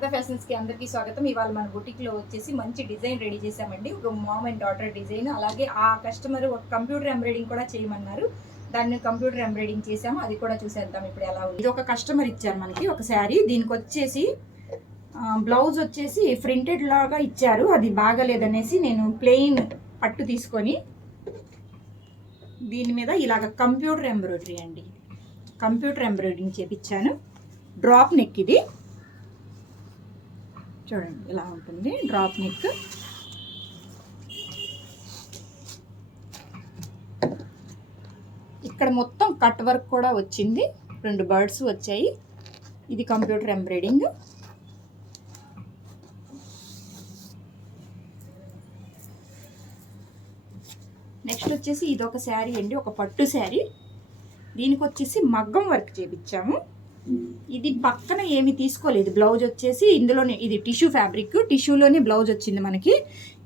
శారదా ఫ్యాషన్స్కి అందరికీ స్వాగతం. ఇవాళ మన బుటిక్లో వచ్చేసి మంచి డిజైన్ రెడీ చేసామండి. ఒక మామ్ అండ్ డాటర్ డిజైన్. అలాగే ఆ కస్టమర్ ఒక కంప్యూటర్ ఎంబ్రాయిడింగ్ కూడా చేయమన్నారు. దాన్ని కంప్యూటర్ ఎంబ్రాయిడింగ్ చేసాము. అది కూడా చూసేద్దాం ఇప్పుడు ఎలా ఉంది. ఇది ఒక కస్టమర్ ఇచ్చారు మనకి ఒక శారీ. దీనికి వచ్చేసి బ్లౌజ్ వచ్చేసి ప్రింటెడ్ లాగా ఇచ్చారు. అది బాగాలేదనేసి నేను ప్లెయిన్ పట్టు తీసుకొని దీని మీద ఇలాగ కంప్యూటర్ ఎంబ్రాయిడరీ అండి, కంప్యూటర్ ఎంబ్రాయిడింగ్ చేపించాను. డ్రాప్ నెక్ ఇది చూడండి ఇలా ఉంటుంది. డ్రాప్ నెక్ ఇక్కడ మొత్తం కట్ వర్క్ కూడా వచ్చింది. 2 బర్డ్స్ వచ్చాయి. ఇది కంప్యూటర్ ఎంబ్రాయిడింగ్. నెక్స్ట్ వచ్చేసి ఇది ఒక శారీ అండి, ఒక పట్టు శారీ. దీనికి వచ్చేసి మగ్గం వర్క్ చేపించాము. ఇది పక్కన ఏమి తీసుకోలేదు. బ్లౌజ్ వచ్చేసి ఇందులోనే, ఇది టిష్యూ ఫ్యాబ్రిక్, టిష్యూలోనే బ్లౌజ్ వచ్చింది మనకి.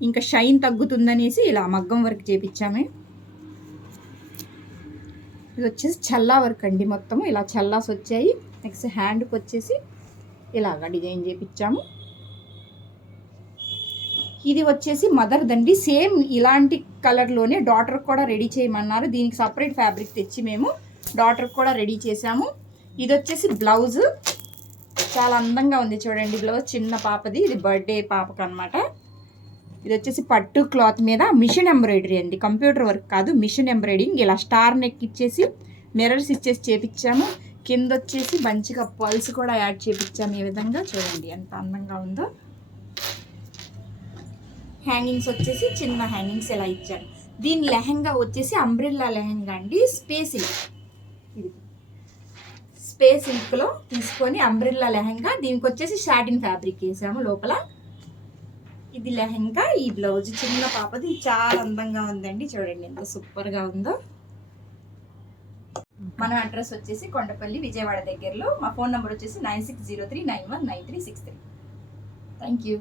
ఇంకా షైన్ తగ్గుతుందనేసి ఇలా మగ్గం వర్క్ చేపించాము. ఇది వచ్చేసి చల్లా వర్క్ అండి, మొత్తం ఇలా చల్లాస్ వచ్చాయి. నెక్స్ట్ హ్యాండ్కి వచ్చేసి ఇలాగా డిజైన్ చేపించాము. ఇది వచ్చేసి మదర్ దండి, సేమ్ ఇలాంటి కలర్లోనే డాటర్ కూడా రెడీ చేయమన్నారు. దీనికి సపరేట్ ఫ్యాబ్రిక్ తెచ్చి మేము డాటర్ కూడా రెడీ చేసాము. ఇది వచ్చేసి బ్లౌజ్, చాలా అందంగా ఉంది చూడండి. బ్లౌజ్ చిన్న పాపది, ఇది బర్త్డే పాపకు అనమాట. ఇది వచ్చేసి పట్టు క్లాత్ మీద మిషన్ ఎంబ్రాయిడరీ అండి, కంప్యూటర్ వర్క్ కాదు, మిషన్ ఎంబ్రాయిడింగ్. ఇలా స్టార్ నెక్ ఇచ్చేసి మిర్రర్స్ ఇచ్చేసి చేపించాము. కింద వచ్చేసి మంచిగా పల్స్ కూడా యాడ్ చేపించాము. ఈ విధంగా చూడండి ఎంత అందంగా ఉందో. హ్యాంగింగ్స్ వచ్చేసి చిన్న హ్యాంగింగ్స్ ఎలా ఇచ్చారు. దీని లెహంగా వచ్చేసి అంబ్రెల్లా లెహంగా అండి, స్పేస్ ఇంక్లో తీసుకొని అంబ్రెల్లా లెహంగా. దీనికి వచ్చేసి షాటిన్ ఫ్యాబ్రిక్ వేసాము లోపల. ఇది లెహంగా. ఈ బ్లౌజ్ చిన్న పాపది, చాలా అందంగా ఉందండి. చూడండి ఎంత సూపర్గా ఉందో. మన అడ్రస్ వచ్చేసి కొండపల్లి, విజయవాడ దగ్గరలో. మా ఫోన్ నెంబర్ వచ్చేసి 9603919363. Thank you.